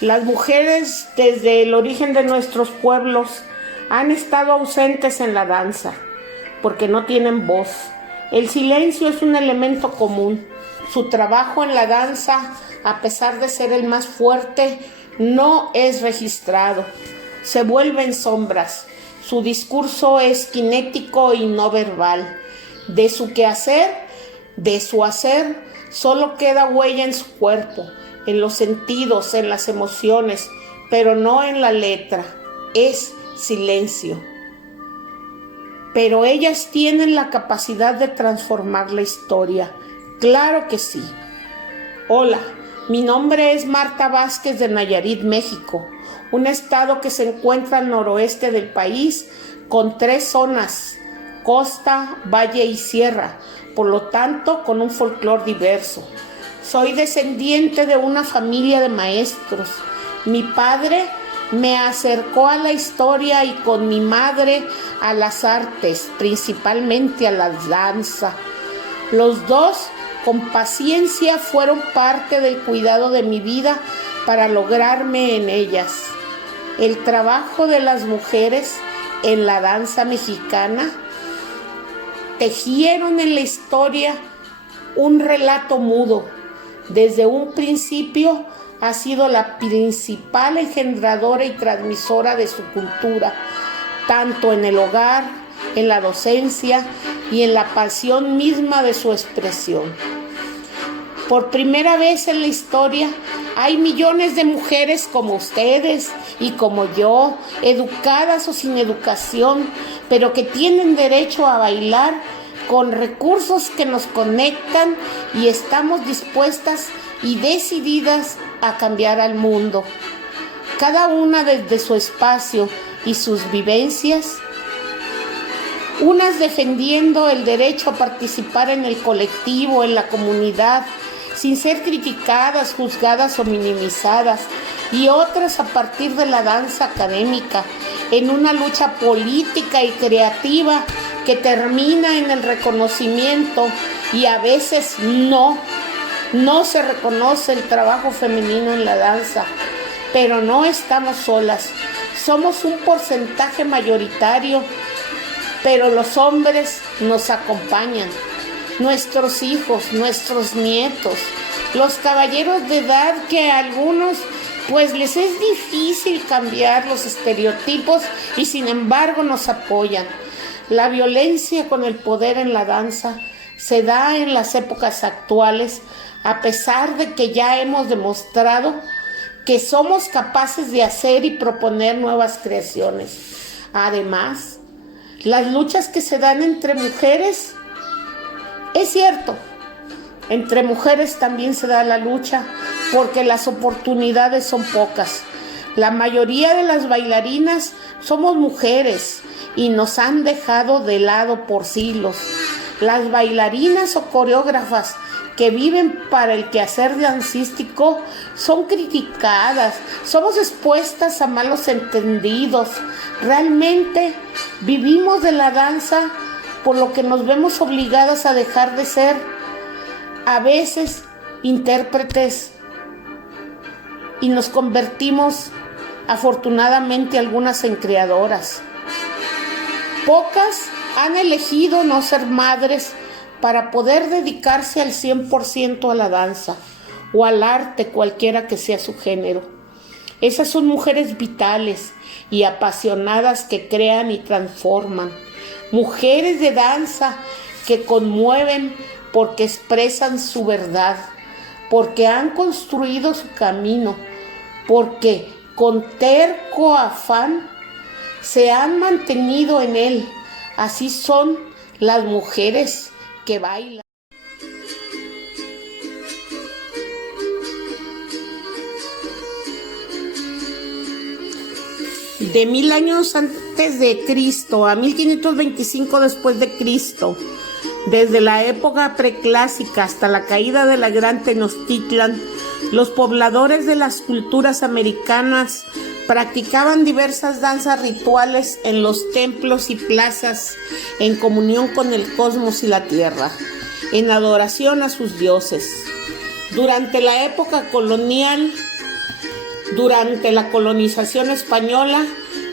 Las mujeres desde el origen de nuestros pueblos han estado ausentes en la danza porque no tienen voz. El silencio es un elemento común. Su trabajo en la danza, a pesar de ser el más fuerte, no es registrado. Se vuelven sombras. Su discurso es cinético y no verbal. De su quehacer, de su hacer, solo queda huella en su cuerpo, en los sentidos, en las emociones, pero no en la letra. Es silencio. Pero ellas tienen la capacidad de transformar la historia. Claro que sí. Hola, mi nombre es Marta Vázquez de Nayarit, México, un estado que se encuentra al noroeste del país con 3 zonas: costa, valle y sierra, por lo tanto con un folclore diverso. Soy descendiente de una familia de maestros. Mi padre me acercó a la historia y con mi madre a las artes, principalmente a la danza. Los dos, con paciencia, fueron parte del cuidado de mi vida para lograrme en ellas. El trabajo de las mujeres en la danza mexicana tejieron en la historia un relato mudo. Desde un principio ha sido la principal engendradora y transmisora de su cultura, tanto en el hogar, en la docencia y en la pasión misma de su expresión. Por primera vez en la historia hay millones de mujeres como ustedes y como yo, educadas o sin educación, pero que tienen derecho a bailar con recursos que nos conectan y estamos dispuestas y decididas a cambiar al mundo. Cada una desde su espacio y sus vivencias, unas defendiendo el derecho a participar en el colectivo, en la comunidad, sin ser criticadas, juzgadas o minimizadas, y otras a partir de la danza académica, en una lucha política y creativa que termina en el reconocimiento y a veces no se reconoce el trabajo femenino en la danza, pero no estamos solas. Somos un porcentaje mayoritario, pero los hombres nos acompañan, nuestros hijos, nuestros nietos, los caballeros de edad que a algunos pues les es difícil cambiar los estereotipos y sin embargo nos apoyan. La violencia con el poder en la danza se da en las épocas actuales, a pesar de que ya hemos demostrado que somos capaces de hacer y proponer nuevas creaciones. Además, las luchas que se dan entre mujeres, es cierto, entre mujeres también se da la lucha porque las oportunidades son pocas. La mayoría de las bailarinas somos mujeres y nos han dejado de lado por siglos. Las bailarinas o coreógrafas que viven para el quehacer dancístico son criticadas, somos expuestas a malos entendidos. Realmente vivimos de la danza, por lo que nos vemos obligadas a dejar de ser, a veces, intérpretes, y nos convertimos, afortunadamente, algunas en creadoras. Pocas han elegido no ser madres para poder dedicarse al 100% a la danza o al arte, cualquiera que sea su género. Esas son mujeres vitales y apasionadas que crean y transforman. Mujeres de danza que conmueven porque expresan su verdad, porque han construido su camino, porque con terco afán se han mantenido en él. Así son las mujeres que bailan. De 1000 años antes de Cristo a 1525 después de Cristo, desde la época preclásica hasta la caída de la Gran Tenochtitlan, los pobladores de las culturas americanas practicaban diversas danzas rituales en los templos y plazas en comunión con el cosmos y la tierra, en adoración a sus dioses. Durante la época colonial, Durante la colonización española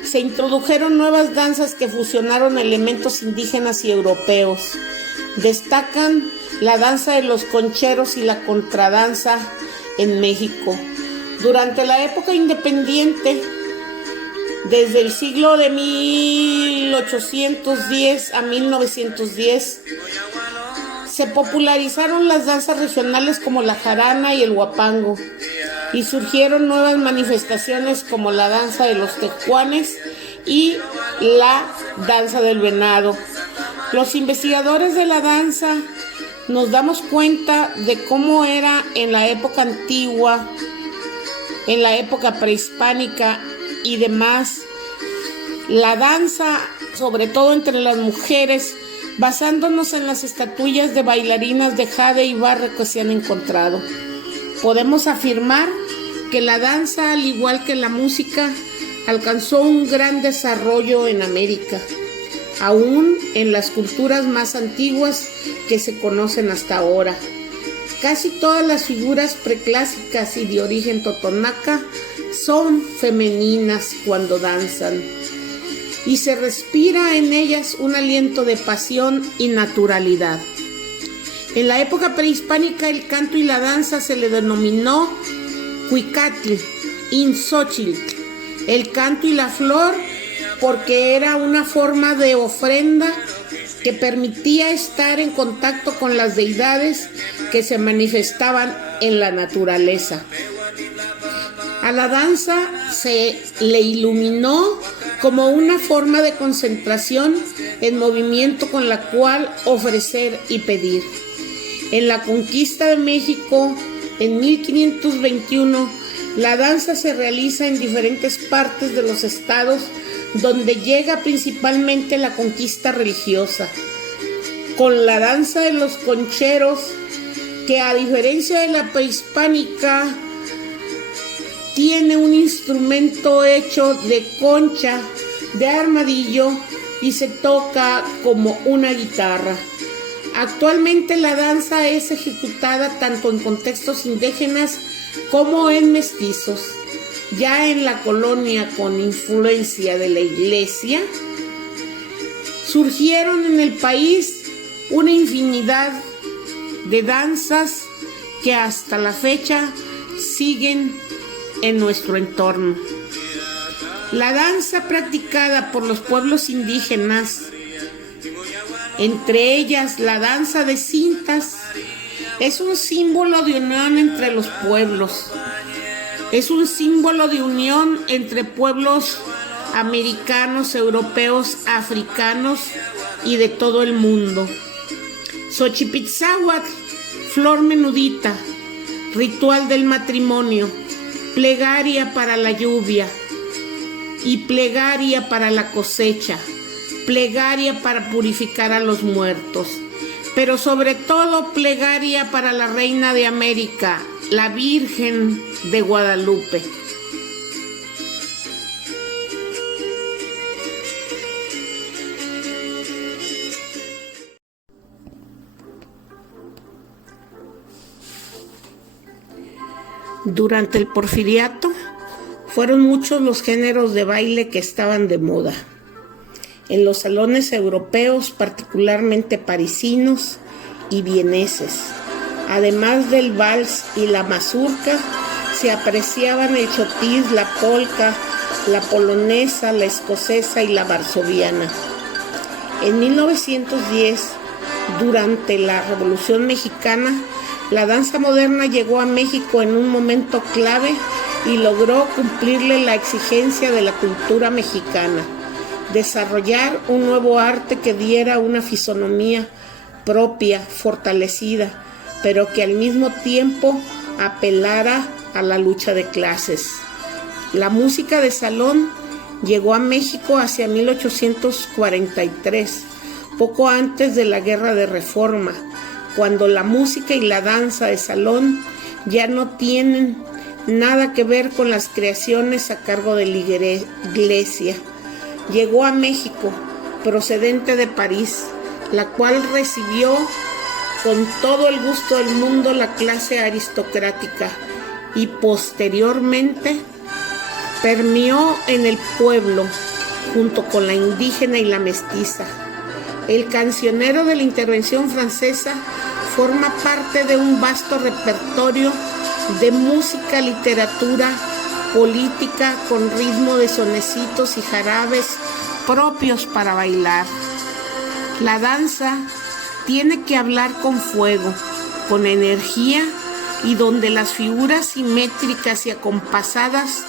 se introdujeron nuevas danzas que fusionaron elementos indígenas y europeos. Destacan la danza de los concheros y la contradanza en México. Durante la época independiente, desde el siglo de 1810 a 1910, se popularizaron las danzas regionales como la jarana y el huapango, y surgieron nuevas manifestaciones como la danza de los tecuanes y la danza del venado. Los investigadores de la danza nos damos cuenta de cómo era en la época antigua, en la época prehispánica y demás, la danza, sobre todo entre las mujeres, basándonos en las estatuillas de bailarinas de jade y barro que se han encontrado. Podemos afirmar que la danza, al igual que la música, alcanzó un gran desarrollo en América, aún en las culturas más antiguas que se conocen hasta ahora. Casi todas las figuras preclásicas y de origen totonaca son femeninas cuando danzan, y se respira en ellas un aliento de pasión y naturalidad. En la época prehispánica, el canto y la danza se le denominó Cuicatl, Inxochitl, el canto y la flor, porque era una forma de ofrenda que permitía estar en contacto con las deidades que se manifestaban en la naturaleza. A la danza se le iluminó como una forma de concentración en movimiento con la cual ofrecer y pedir. En la conquista de México, en 1521, la danza se realiza en diferentes partes de los estados, donde llega principalmente la conquista religiosa, con la danza de los concheros, que a diferencia de la prehispánica, tiene un instrumento hecho de concha, de armadillo, y se toca como una guitarra. Actualmente la danza es ejecutada tanto en contextos indígenas como en mestizos. Ya en la colonia, con influencia de la iglesia, surgieron en el país una infinidad de danzas que hasta la fecha siguen en nuestro entorno. La danza practicada por los pueblos indígenas, entre ellas la danza de cintas, es un símbolo de unión entre los pueblos. Es un símbolo de unión entre pueblos americanos, europeos, africanos y de todo el mundo. Xochipitzáhuatl, flor menudita, ritual del matrimonio, plegaria para la lluvia y plegaria para la cosecha, plegaria para purificar a los muertos, pero sobre todo plegaria para la Reina de América, la Virgen de Guadalupe. Durante el Porfiriato fueron muchos los géneros de baile que estaban de moda. En los salones europeos, particularmente parisinos y vieneses, además del vals y la mazurca, se apreciaban el chotis, la polka, la polonesa, la escocesa y la varsoviana. En 1910, durante la Revolución Mexicana, la danza moderna llegó a México en un momento clave y logró cumplirle la exigencia de la cultura mexicana: desarrollar un nuevo arte que diera una fisonomía propia, fortalecida, pero que al mismo tiempo apelara a la lucha de clases. La música de salón llegó a México hacia 1843, poco antes de la Guerra de Reforma, cuando la música y la danza de salón ya no tienen nada que ver con las creaciones a cargo de la iglesia. Llegó a México procedente de París, la cual recibió con todo el gusto del mundo la clase aristocrática, y posteriormente permeó en el pueblo junto con la indígena y la mestiza. El cancionero de la intervención francesa forma parte de un vasto repertorio de música, literatura, política con ritmo de sonecitos y jarabes propios para bailar. La danza tiene que hablar con fuego, con energía, y donde las figuras simétricas y acompasadas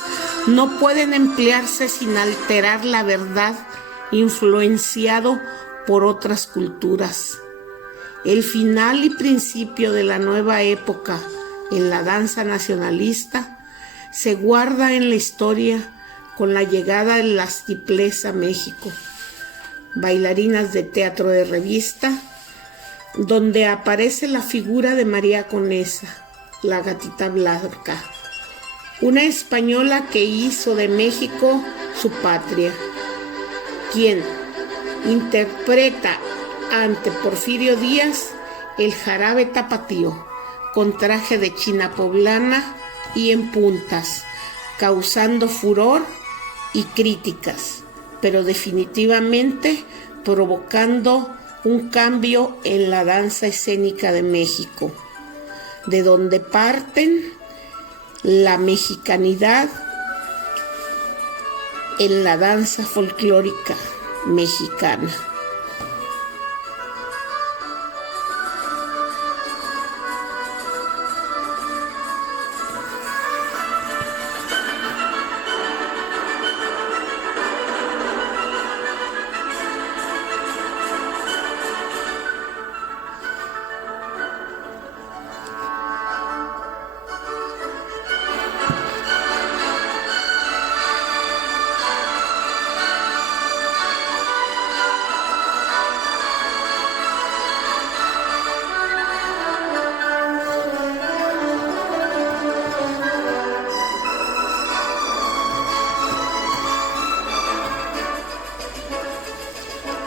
no pueden emplearse sin alterar la verdad, influenciado por otras culturas. El final y principio de la nueva época en la danza nacionalista se guarda en la historia con la llegada de las tiplés a México, bailarinas de teatro de revista, donde aparece la figura de María Conesa, la gatita blanca, una española que hizo de México su patria, quien interpreta ante Porfirio Díaz el jarabe tapatío con traje de china poblana y en puntas, causando furor y críticas, pero definitivamente provocando un cambio en la danza escénica de México, de donde parten la mexicanidad en la danza folclórica mexicana.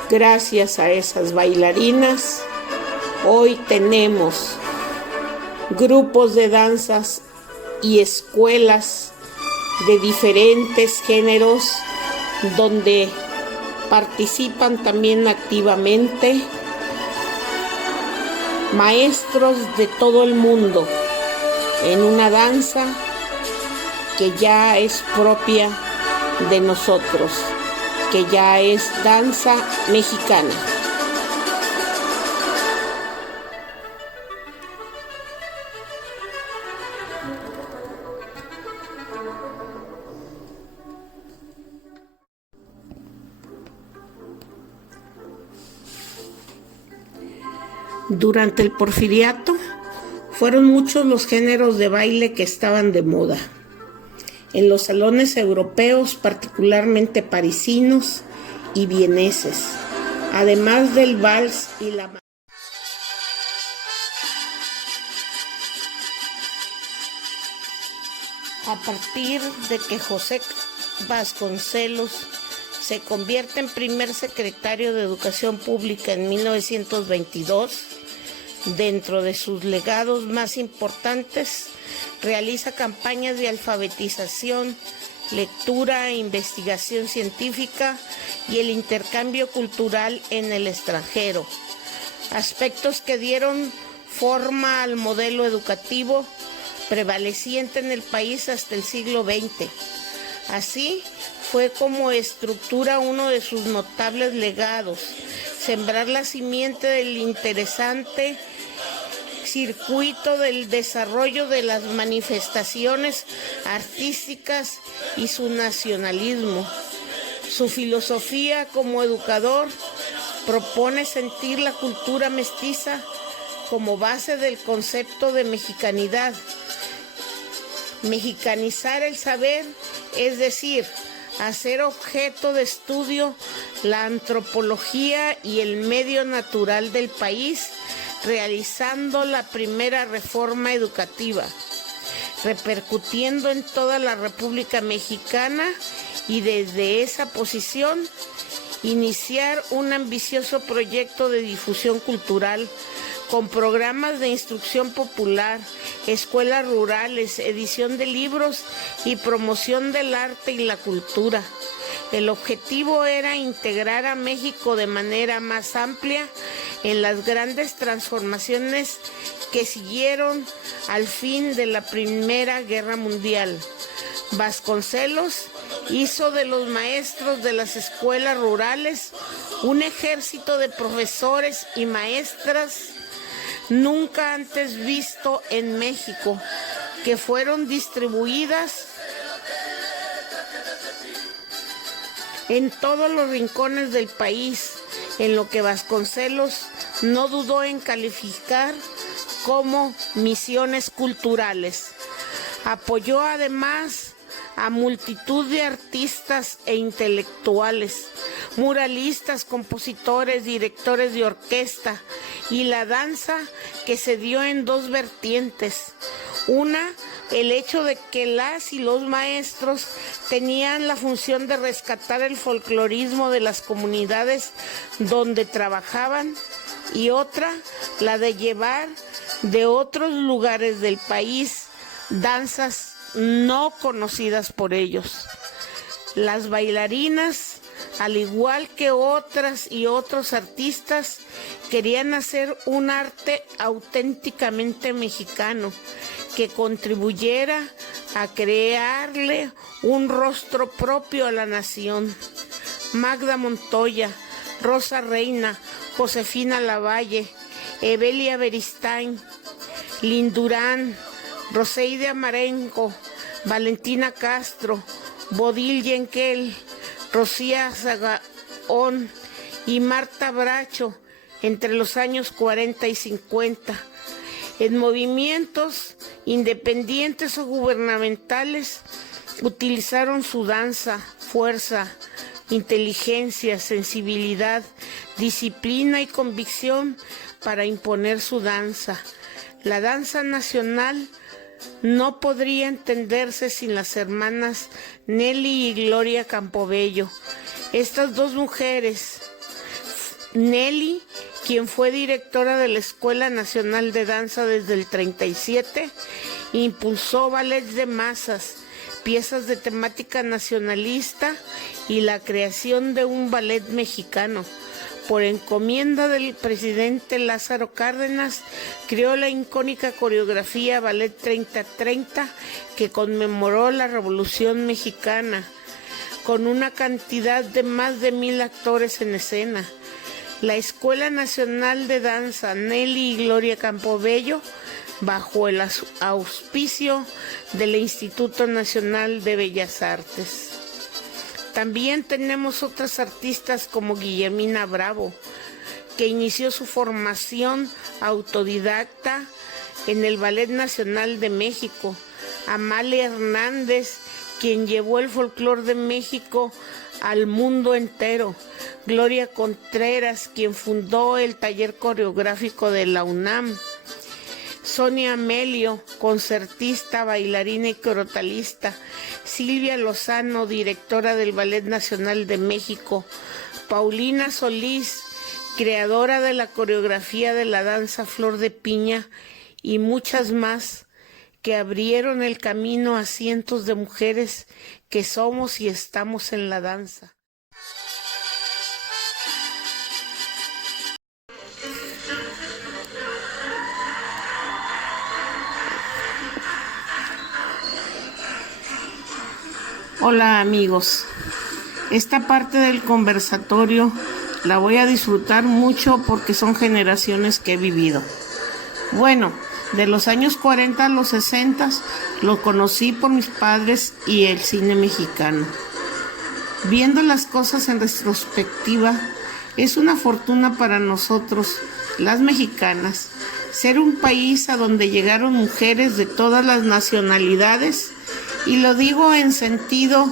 Gracias a esas bailarinas, hoy tenemos grupos de danzas y escuelas de diferentes géneros donde participan también activamente maestros de todo el mundo en una danza que ya es propia de nosotros, que ya es danza mexicana. Durante el Porfiriato fueron muchos los géneros de baile que estaban de moda. En los salones europeos, particularmente parisinos y vieneses, además del vals y la... A partir de que José Vasconcelos se convierte en primer secretario de Educación Pública en 1922, dentro de sus legados más importantes, realiza campañas de alfabetización, lectura e investigación científica y el intercambio cultural en el extranjero, aspectos que dieron forma al modelo educativo prevaleciente en el país hasta el siglo XX. Así fue como estructura uno de sus notables legados, sembrar la simiente del interesante circuito del desarrollo de las manifestaciones artísticas y su nacionalismo. Su filosofía como educador propone sentir la cultura mestiza como base del concepto de mexicanidad. Mexicanizar el saber, es decir, hacer objeto de estudio la antropología y el medio natural del país, realizando la primera reforma educativa, repercutiendo en toda la República Mexicana y desde esa posición iniciar un ambicioso proyecto de difusión cultural con programas de instrucción popular, escuelas rurales, edición de libros y promoción del arte y la cultura. El objetivo era integrar a México de manera más amplia en las grandes transformaciones que siguieron al fin de la Primera Guerra Mundial. Vasconcelos hizo de los maestros de las escuelas rurales un ejército de profesores y maestras nunca antes visto en México, que fueron distribuidas en todos los rincones del país, en lo que Vasconcelos no dudó en calificar como misiones culturales. Apoyó además a multitud de artistas e intelectuales, muralistas, compositores, directores de orquesta, y la danza que se dio en dos vertientes. Una, el hecho de que las y los maestros tenían la función de rescatar el folclorismo de las comunidades donde trabajaban, y otra, la de llevar de otros lugares del país danzas no conocidas por ellos. Las bailarinas, al igual que otras y otros artistas, querían hacer un arte auténticamente mexicano que contribuyera a crearle un rostro propio a la nación. Magda Montoya, Rosa Reina, Josefina Lavalle, Evelia Beristain, Lindurán, Roseide Amarenco, Valentina Castro, Bodil Yenkel, Rocía Zagaón y Marta Bracho entre los años 40 y 50. En movimientos independientes o gubernamentales utilizaron su danza, fuerza, inteligencia, sensibilidad, disciplina y convicción para imponer su danza. La danza nacional no podría entenderse sin las hermanas Nelly y Gloria Campobello. Estas dos mujeres, Nelly, quien fue directora de la Escuela Nacional de Danza desde el 37, impulsó ballets de masas, piezas de temática nacionalista y la creación de un ballet mexicano. Por encomienda del presidente Lázaro Cárdenas, creó la icónica coreografía Ballet 3030 que conmemoró la Revolución Mexicana, con una cantidad de más de 1,000 actores en escena. La Escuela Nacional de Danza Nelly y Gloria Campobello, bajo el auspicio del Instituto Nacional de Bellas Artes. También tenemos otras artistas como Guillermina Bravo, que inició su formación autodidacta en el Ballet Nacional de México. Amalia Hernández, quien llevó el folclore de México al mundo entero. Gloria Contreras, quien fundó el taller coreográfico de la UNAM. Sonia Amelio, concertista, bailarina y crotalista. Silvia Lozano, directora del Ballet Nacional de México. Paulina Solís, creadora de la coreografía de la danza Flor de Piña, y muchas más que abrieron el camino a cientos de mujeres que somos y estamos en la danza. Hola amigos, esta parte del conversatorio la voy a disfrutar mucho porque son generaciones que he vivido. Bueno, de los años 40 a los 60 lo conocí por mis padres y el cine mexicano. Viendo las cosas en retrospectiva, es una fortuna para nosotros, las mexicanas, ser un país a donde llegaron mujeres de todas las nacionalidades, y lo digo en sentido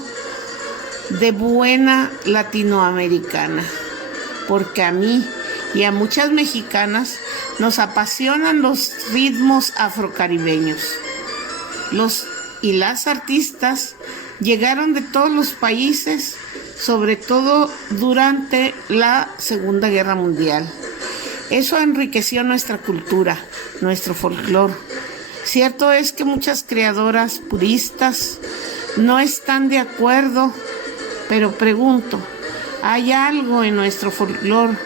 de buena latinoamericana, porque a mí y a muchas mexicanas nos apasionan los ritmos afrocaribeños. Los y las artistas llegaron de todos los países, sobre todo durante la Segunda Guerra Mundial. Eso enriqueció nuestra cultura, nuestro folclore. Cierto es que muchas creadoras puristas no están de acuerdo, pero pregunto, ¿hay algo en nuestro folclore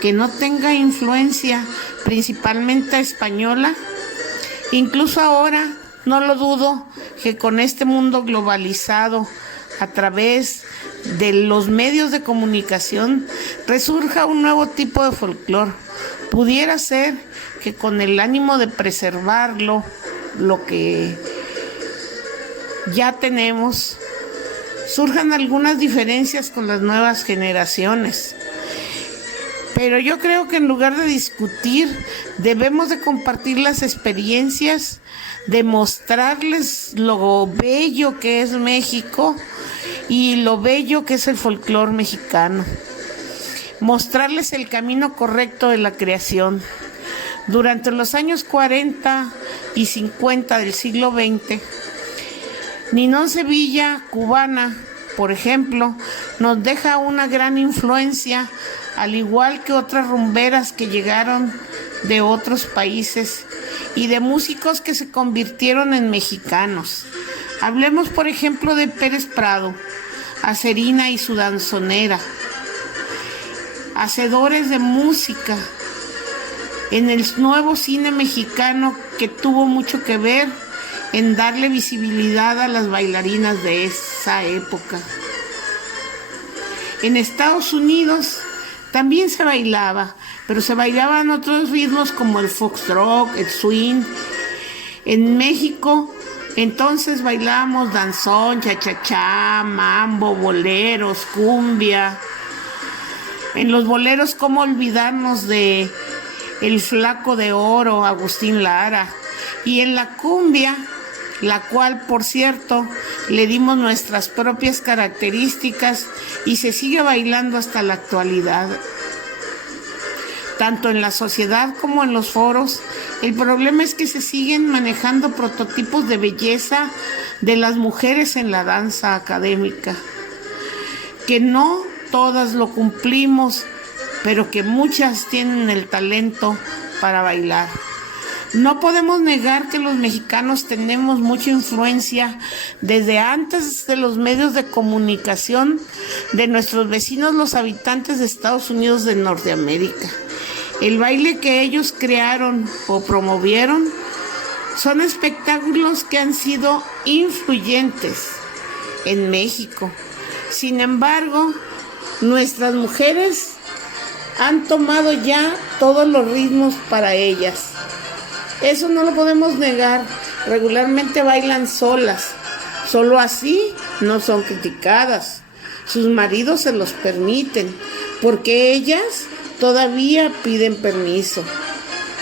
que no tenga influencia principalmente española? Incluso ahora, no lo dudo, que con este mundo globalizado, a través de los medios de comunicación, resurja un nuevo tipo de folclore. Pudiera ser que con el ánimo de preservarlo, lo que ya tenemos, surjan algunas diferencias con las nuevas generaciones. Pero yo creo que en lugar de discutir, debemos de compartir las experiencias, de mostrarles lo bello que es México y lo bello que es el folclore mexicano. Mostrarles el camino correcto de la creación. Durante los años 40 y 50 del siglo XX, Ninón Sevilla, cubana, por ejemplo, nos deja una gran influencia, al igual que otras rumberas que llegaron de otros países y de músicos que se convirtieron en mexicanos. Hablemos, por ejemplo, de Pérez Prado, Acerina y su danzonera, hacedores de música en el nuevo cine mexicano que tuvo mucho que ver en darle visibilidad a las bailarinas de esa época. En Estados Unidos también se bailaba, pero se bailaban otros ritmos como el foxtrot, el swing. En México, entonces bailábamos danzón, cha-cha-cha, mambo, boleros, cumbia. En los boleros, ¿cómo olvidarnos de El Flaco de Oro, Agustín Lara? Y en la cumbia, la cual, por cierto, le dimos nuestras propias características y se sigue bailando hasta la actualidad. Tanto en la sociedad como en los foros, el problema es que se siguen manejando prototipos de belleza de las mujeres en la danza académica, que no todas lo cumplimos, pero que muchas tienen el talento para bailar. No podemos negar que los mexicanos tenemos mucha influencia desde antes de los medios de comunicación de nuestros vecinos, los habitantes de Estados Unidos de Norteamérica. El baile que ellos crearon o promovieron son espectáculos que han sido influyentes en México. Sin embargo, nuestras mujeres han tomado ya todos los ritmos para ellas. Eso no lo podemos negar. Regularmente bailan solas. Solo así no son criticadas. Sus maridos se los permiten, porque ellas todavía piden permiso.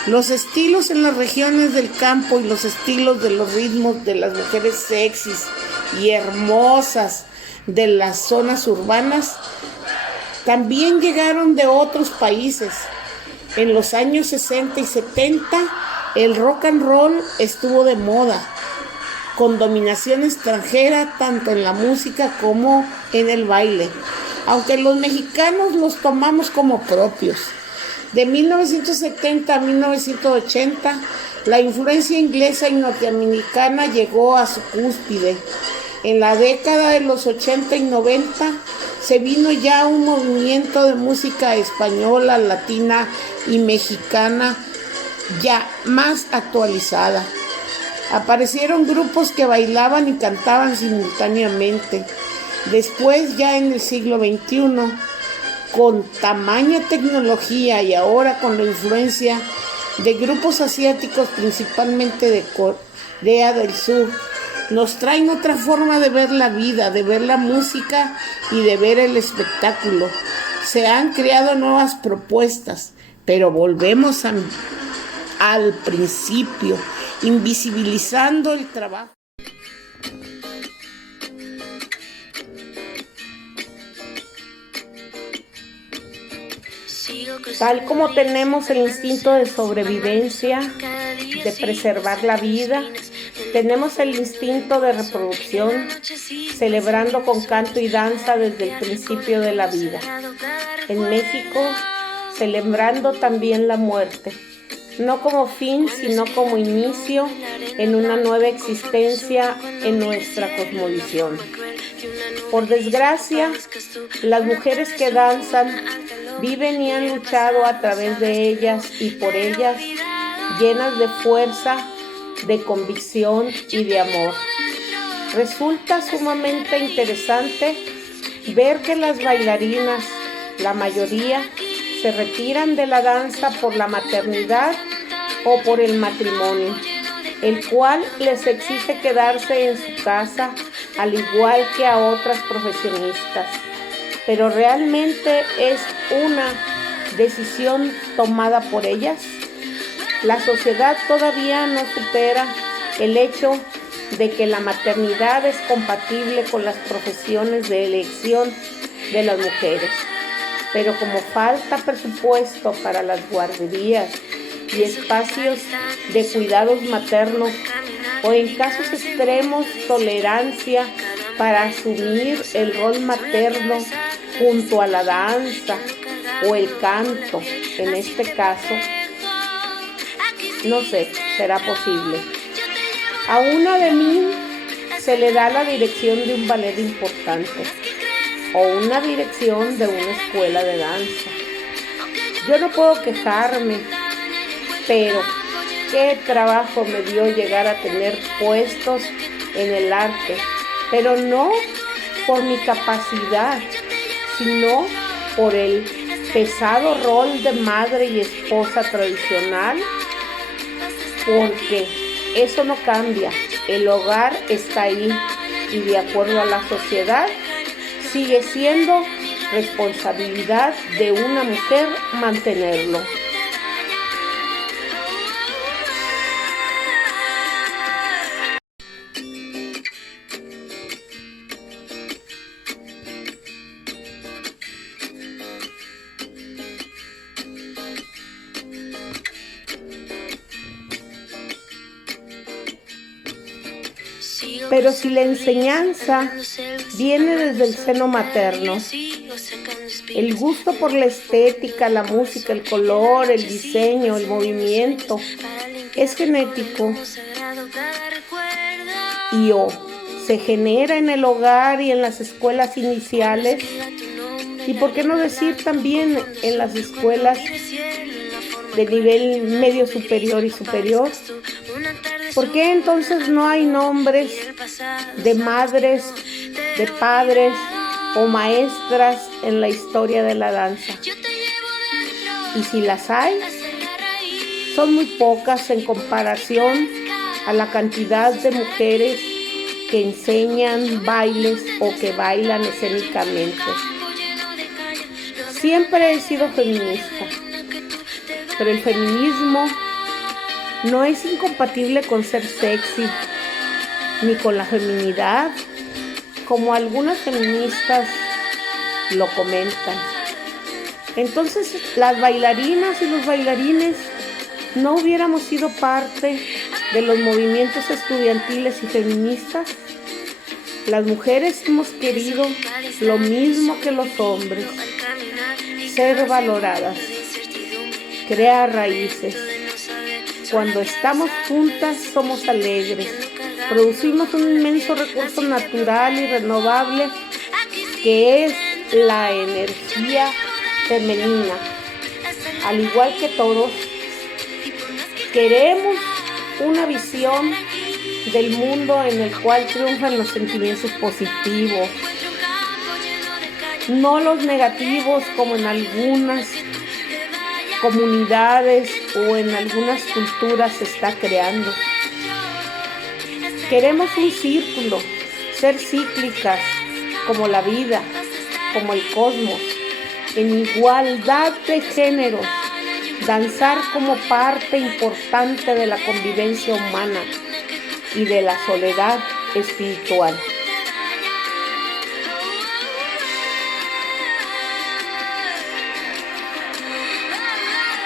Los estilos en las regiones del campo y los estilos de los ritmos de las mujeres sexys y hermosas de las zonas urbanas también llegaron de otros países. En los años 60 y 70, el rock and roll estuvo de moda, con dominación extranjera tanto en la música como en el baile, aunque los mexicanos los tomamos como propios. De 1970 a 1980, la influencia inglesa y norteamericana llegó a su cúspide. En la década de los 80 y 90 se vino ya un movimiento de música española, latina y mexicana ya más actualizada. Aparecieron grupos que bailaban y cantaban simultáneamente. Después, ya en el siglo XXI, con tamaña tecnología y ahora con la influencia de grupos asiáticos, principalmente de Corea del Sur, nos traen otra forma de ver la vida, de ver la música y de ver el espectáculo. Se han creado nuevas propuestas, pero volvemos al principio, invisibilizando el trabajo. Tal como tenemos el instinto de sobrevivencia, de preservar la vida, tenemos el instinto de reproducción, celebrando con canto y danza desde el principio de la vida. En México celebrando también la muerte, no como fin, sino como inicio en una nueva existencia en nuestra cosmovisión. Por desgracia, las mujeres que danzan viven y han luchado a través de ellas y por ellas, llenas de fuerza, de convicción y de amor. Resulta sumamente interesante ver que las bailarinas, la mayoría, se retiran de la danza por la maternidad o por el matrimonio, el cual les exige quedarse en su casa, al igual que a otras profesionistas. Pero ¿realmente es una decisión tomada por ellas? La sociedad todavía no supera el hecho de que la maternidad es compatible con las profesiones de elección de las mujeres. Pero como falta presupuesto para las guarderías y espacios de cuidados maternos, o en casos extremos tolerancia para asumir el rol materno junto a la danza o el canto, en este caso, no sé, será posible. A una de mí se le da la dirección de un ballet importante o una dirección de una escuela de danza. Yo no puedo quejarme, pero qué trabajo me dio llegar a tener puestos en el arte, pero no por mi capacidad, sino por el pesado rol de madre y esposa tradicional, porque eso no cambia, el hogar está ahí y de acuerdo a la sociedad sigue siendo responsabilidad de una mujer mantenerlo. Pero si la enseñanza viene desde el seno materno, el gusto por la estética, la música, el color, el diseño, el movimiento, es genético y o se genera en el hogar y en las escuelas iniciales, y por qué no decir también en las escuelas de nivel medio superior y superior. ¿Por qué entonces no hay nombres de madres, de padres o maestras en la historia de la danza? Y si las hay, son muy pocas en comparación a la cantidad de mujeres que enseñan bailes o que bailan escénicamente. Siempre he sido feminista, pero el feminismo no es incompatible con ser sexy, ni con la feminidad, como algunas feministas lo comentan. Entonces, las bailarinas y los bailarines no hubiéramos sido parte de los movimientos estudiantiles y feministas. Las mujeres hemos querido lo mismo que los hombres, ser valoradas, crear raíces. Cuando estamos juntas somos alegres, producimos un inmenso recurso natural y renovable que es la energía femenina. Al igual que todos, queremos una visión del mundo en el cual triunfan los sentimientos positivos, no los negativos como en algunas comunidades o en algunas culturas se está creando. Queremos un círculo, ser cíclicas como la vida, como el cosmos, en igualdad de géneros, danzar como parte importante de la convivencia humana y de la soledad espiritual.